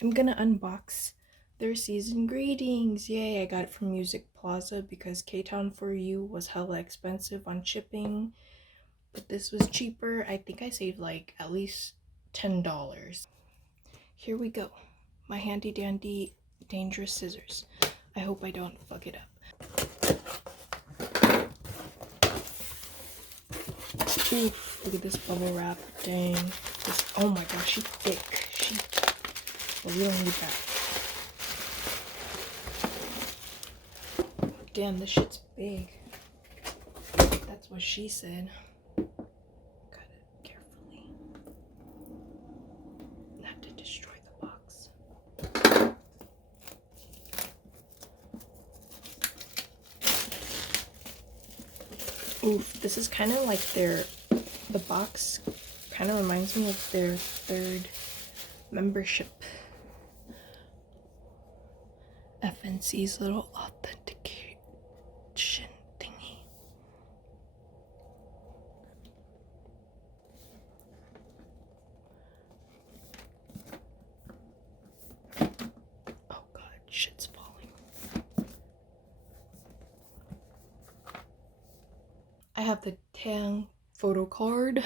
I'm gonna unbox their season greetings. Yay, I got it from Music Plaza because K-Town For You was hella expensive on shipping, but this was cheaper. I think I saved like at least $10. Here we go. My handy dandy dangerous scissors. I hope I don't fuck it up. Oof, look at this bubble wrap. Dang. This, oh my gosh, she's thick. Well, we don't need that. Damn, this shit's big. That's what she said. Cut it carefully. Not to destroy the box. Oof, this is kind of like the box kind of reminds me of their third membership. FNC's little authentication thingy. Oh god, shit's falling. I have the Tang photo card.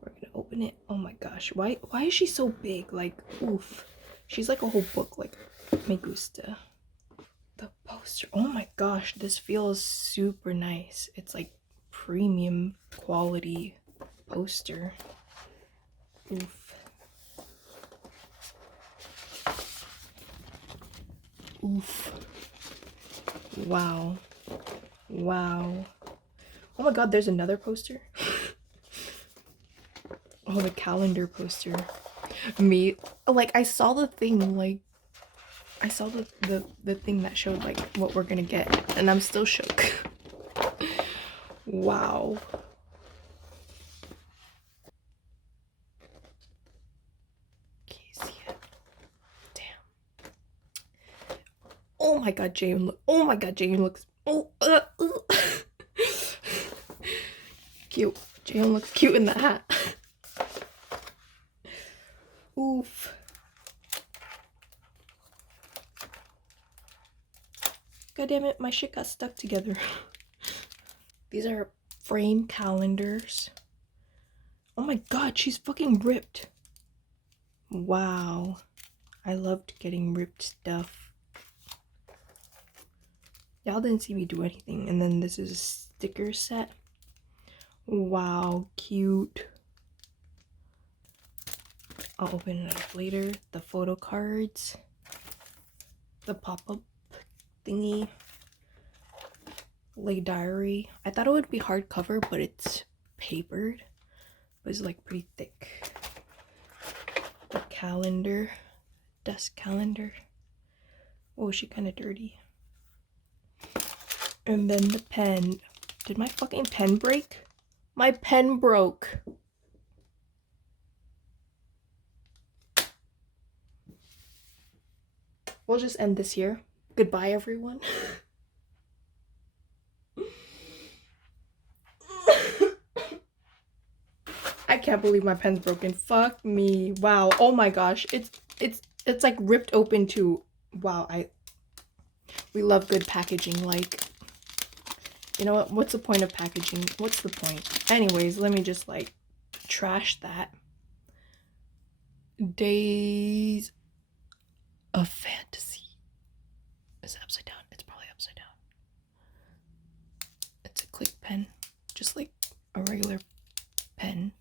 We're gonna open it. Oh my gosh, why is she so big? Like, oof. She's like a whole book, like, me gusta. The poster, oh my gosh, this feels super nice. It's like premium quality poster. Oof. Oof. Wow. Wow. Oh my god, there's another poster. Oh, the calendar poster. Me, like, I saw the thing, like, I saw the thing that showed, like, what we're gonna get, and I'm still shook. Wow. Can you see it? Damn. Oh my god, Jane, look. Oh my god, Jane looks. Oh, cute. Jane looks cute in the hat. Oof. God damn it, my shit got stuck together. These are frame calendars. Oh my god, she's fucking ripped. Wow. I loved getting ripped stuff. Y'all didn't see me do anything. And then this is a sticker set. Wow, cute. I'll open it up later. The photo cards. The pop-up thingy. Lay diary. I thought it would be hardcover, but it's papered. But it's like pretty thick. The calendar. Desk calendar. Oh, she kind of dirty. And then the pen. Did my fucking pen break? My pen broke. We'll just end this here. Goodbye, everyone. I can't believe my pen's broken. Fuck me. Wow. Oh my gosh. It's like ripped open too. Wow. We love good packaging. Like, you know what? What's the point of packaging? What's the point? Anyways, let me just like trash that. Days of Fantasy. Is it upside down? It's probably upside down. It's a click pen. Just like a regular pen.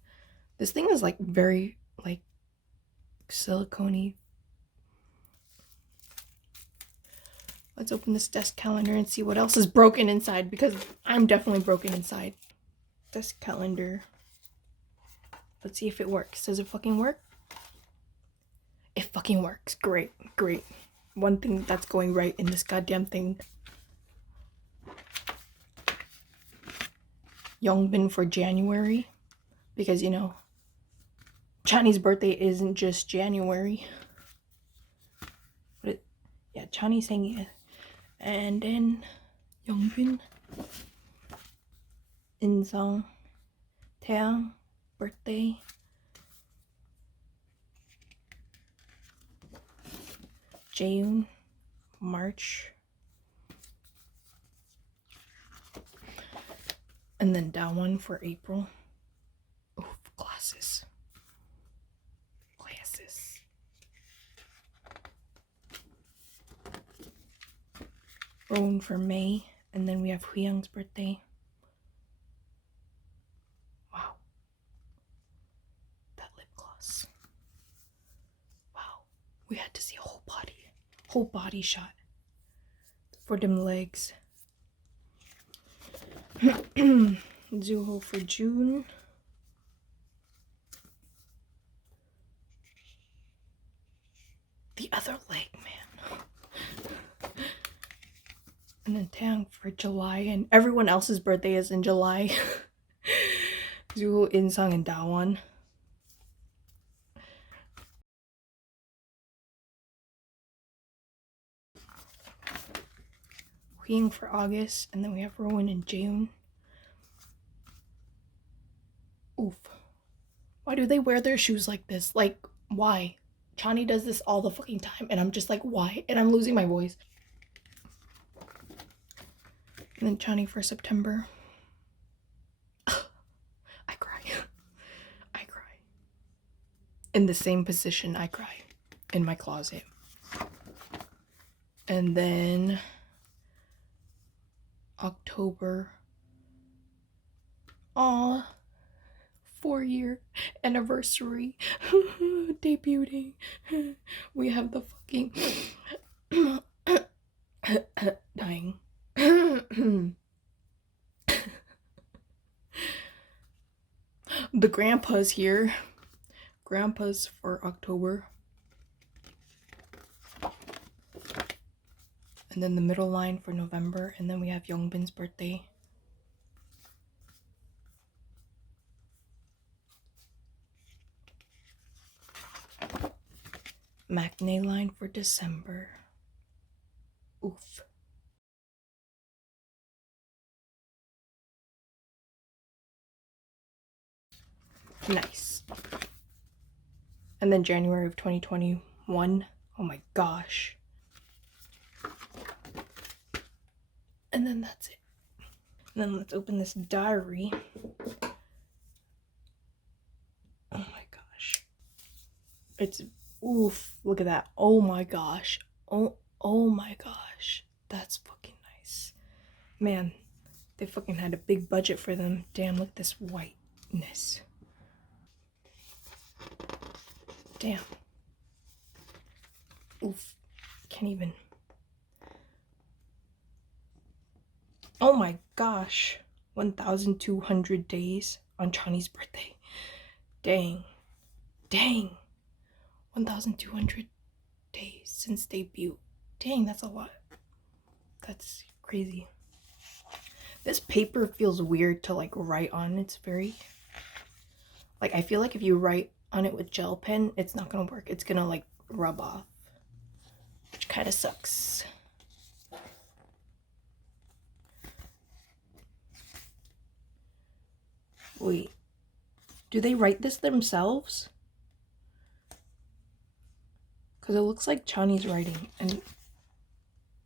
This thing is like very like silicone-y. Let's open this desk calendar and see what else is broken inside, because I'm definitely broken inside. Desk calendar. Let's see if it works. Does it fucking work? It fucking works. Great, great. One thing that's going right in this goddamn thing. Yongbin for January. Because, you know, Chani's birthday isn't just January. But yeah, Chani's saying it. And then Yongbin. Insong. Taeyang. Birthday. June, March, and then that one for April. Ooh, glasses. Rowan for May, and then we have Huyang's birthday. Wow. That lip gloss. Wow. We had to see a whole body shot for them legs. Zuho for June. The other leg, man. And then Tang for July, and everyone else's birthday is in July. Zuho, Insang, and Dawan. Huying for August, and then we have Rowan in June. Oof. Why do they wear their shoes like this? Like, why? Chani does this all the fucking time, and I'm just like, why? And I'm losing my voice. And then Chani for September. I cry. I cry. In the same position, I cry. In my closet. And then October. Aw. 4-year anniversary. Debuting. We have the fucking dying. The grandpa's here. Grandpa's for October. And then the middle line for November. And then we have Yongbin's birthday. Maknae line for December. Oof. Nice. And then January of 2021. Oh my gosh. And then that's it. And then let's open this diary. Oh my gosh. It's oof. Look at that. Oh my gosh. Oh my gosh. That's fucking nice. Man, they fucking had a big budget for them. Damn, look at this whiteness. Damn. Oof. Can't even. Oh my gosh. 1,200 days on Chani's birthday. Dang. 1,200 days since debut. Dang, that's a lot. That's crazy. This paper feels weird to like write on. It's very like, I feel like if you write on it with gel pen, it's not gonna work. It's gonna like rub off, which kind of sucks. Wait, do they write this themselves? Because it looks like Chani's writing and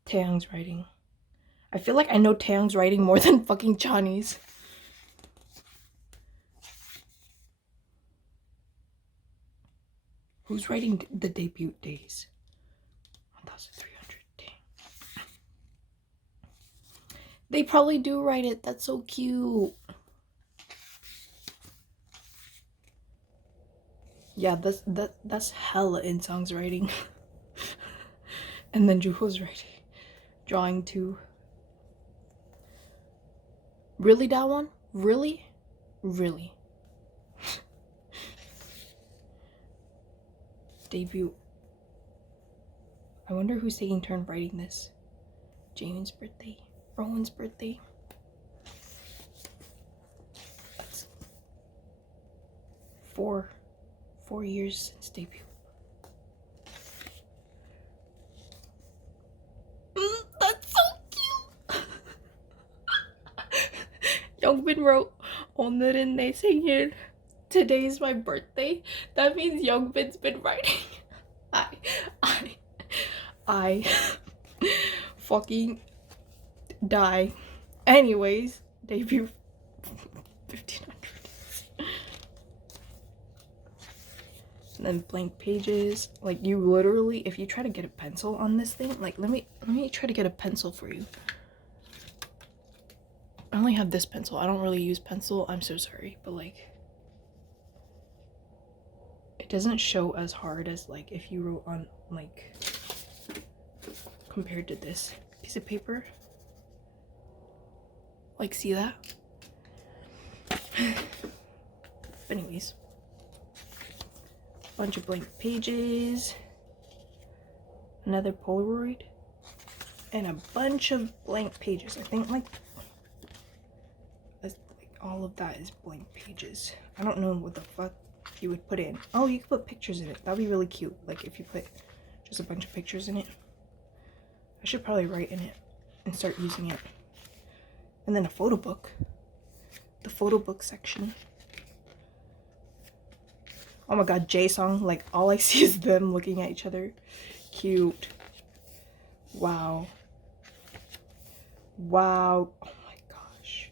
Taeyang's writing. I feel like I know Taeyang's writing more than fucking Chani's. Who's writing the debut days? 1,300. Dang. They probably do write it. That's so cute. Yeah, that's hella Insang's writing. And then Juho's writing. Drawing too. Really, that one? Really? Really? Debut. I wonder who's taking turn writing this. Jane's birthday. Rowan's birthday. That's 4 years since debut. That's so cute. Yongbin wrote, 오늘은 내 생일. Today's my birthday. That means Yongbin's been writing. I fucking die. Anyways, debut 1500. And then blank pages. Like, you literally, if you try to get a pencil on this thing, like, let me try to get a pencil for you. I only have this pencil. I don't really use pencil. I'm so sorry, but like, it doesn't show as hard as like if you wrote on like compared to this piece of paper. Like, see that? But anyways, bunch of blank pages, another Polaroid, and a bunch of blank pages. I think like all of that is blank pages. I don't know what the fuck you would put in. Oh, you could put pictures in it. That'd be really cute. Like if you put just a bunch of pictures in it. I should probably write in it and start using it. And then a photo book. The photo book section. Oh my god, J-song. Like all I see is them looking at each other. Cute. Wow. Wow. Oh my gosh.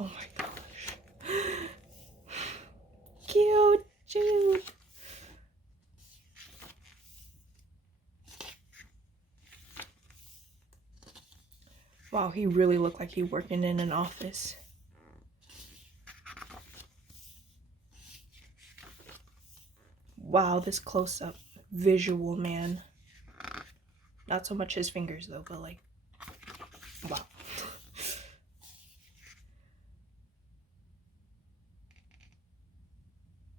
Oh my gosh. Cute. Cute. Wow, he really looked like he working in an office. Wow, this close-up visual, man. Not so much his fingers though, but like, wow.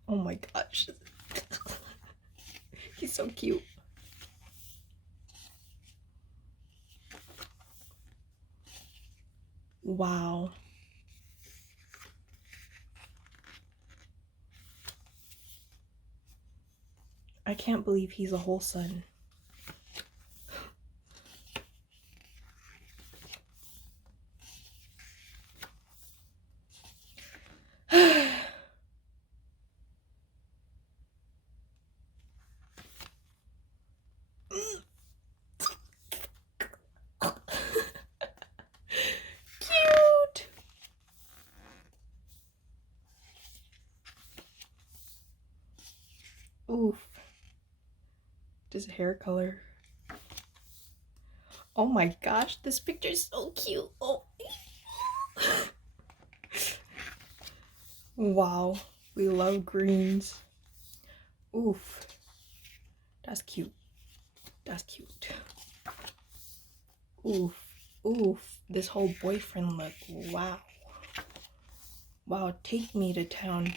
Oh my gosh. He's so cute. Wow. I can't believe he's a whole son. Cute. Oof. Just hair color. Oh my gosh, this picture is so cute. Oh. Wow, we love greens. Oof. That's cute. That's cute. Oof. Oof. This whole boyfriend look. Wow. Wow, take me to town.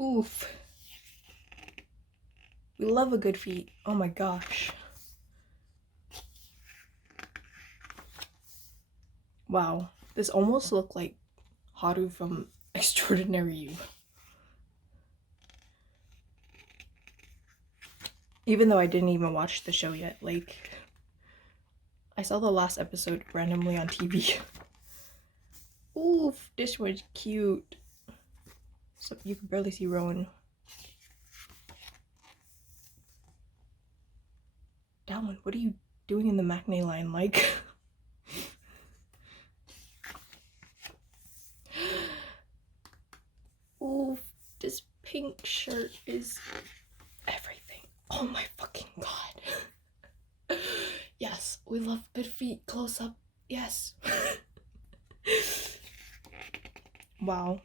Oof. We love a good feet. Oh my gosh. Wow. This almost looked like Haru from Extraordinary You. Even though I didn't even watch the show yet. Like, I saw the last episode randomly on TV. Oof, this was cute. So you can barely see Rowan. Dalwin, what are you doing in the matinee line? Like, oof, this pink shirt is everything. Oh my fucking god. Yes, we love good feet close up. Yes. Wow.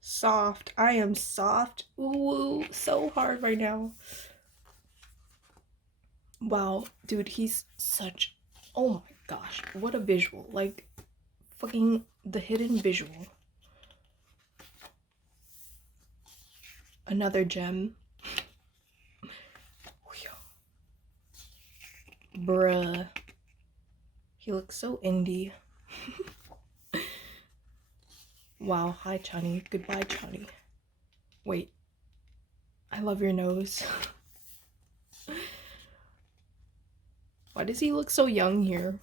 Soft. I am soft. Ooh, so hard right now. Wow, dude, he's such. Oh my gosh, what a visual. Like, fucking the hidden visual. Another gem. Bruh. He looks so indie. Wow, hi Chani. Goodbye, Chani. Wait. I love your nose. Why does he look so young here?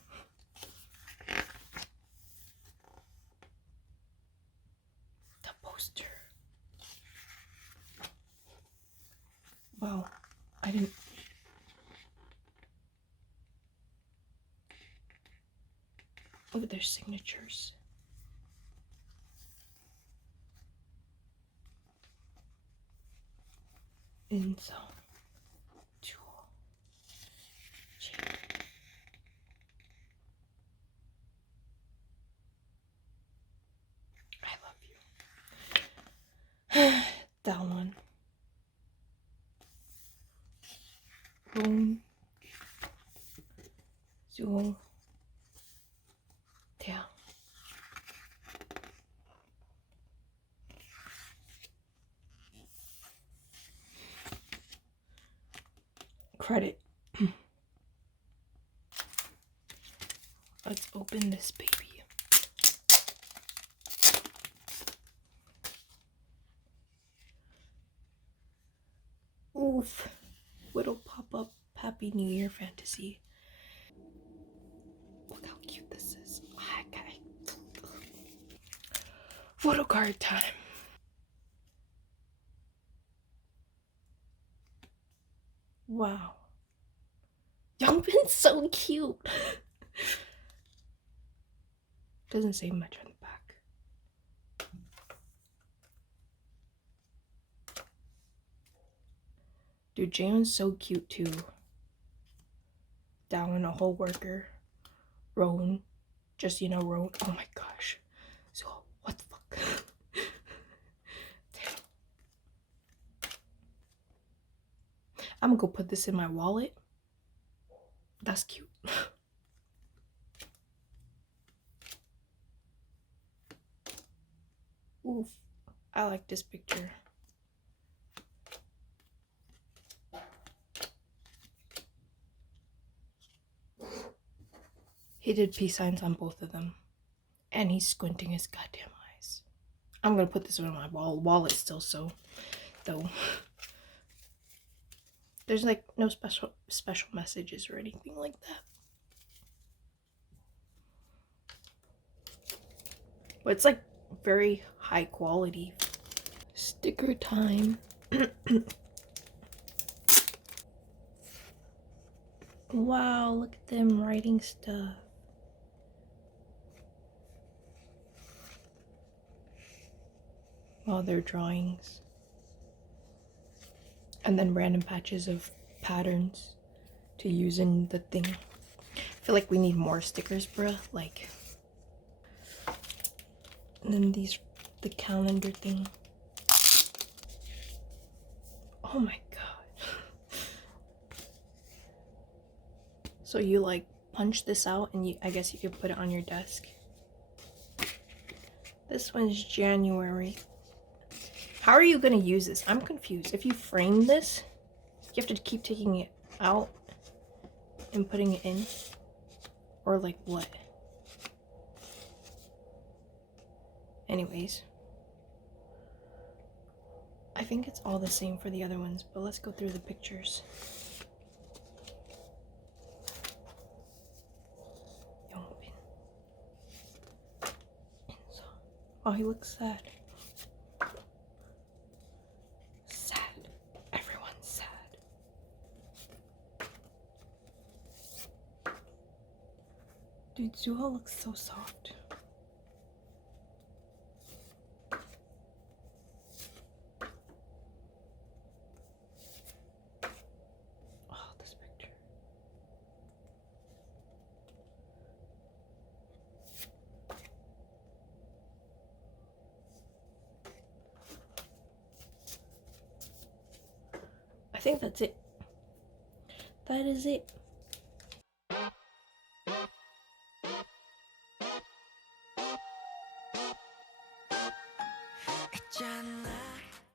Wow, I didn't. Look at their signatures. 인성, 주어, 지. I love you. That one. 롱, 주어, 태양. Credit. Let's open this baby. Oof. Little pop-up Happy New Year fantasy. Look how cute this is. Okay. Photocard time. Wow. Youngbin's so cute. Doesn't say much on the back. Dude, Jaehoon's so cute too. Down a whole worker. Roan. Just, Roan. Oh my gosh. So, what the fuck? I'm gonna go put this in my wallet. That's cute. Oof. I like this picture. He did peace signs on both of them. And he's squinting his goddamn eyes. I'm gonna put this in my wallet still, so though there's like no special messages or anything like that. But it's like very high quality. Sticker time. Wow, look at them writing stuff. All their drawings. And then random patches of patterns to use in the thing. I feel like we need more stickers, bruh. Like, and then the calendar thing. Oh my god. So you like punch this out and I guess you could put it on your desk. This one's January. How are you gonna use this? I'm confused. If you frame this, you have to keep taking it out and putting it in? Or like what? Anyways. I think it's all the same for the other ones, but let's go through the pictures. Oh, he looks sad. Sad. Everyone's sad. Dude, Zuho looks so soft. Oh, this picture. I think that's it. That is it.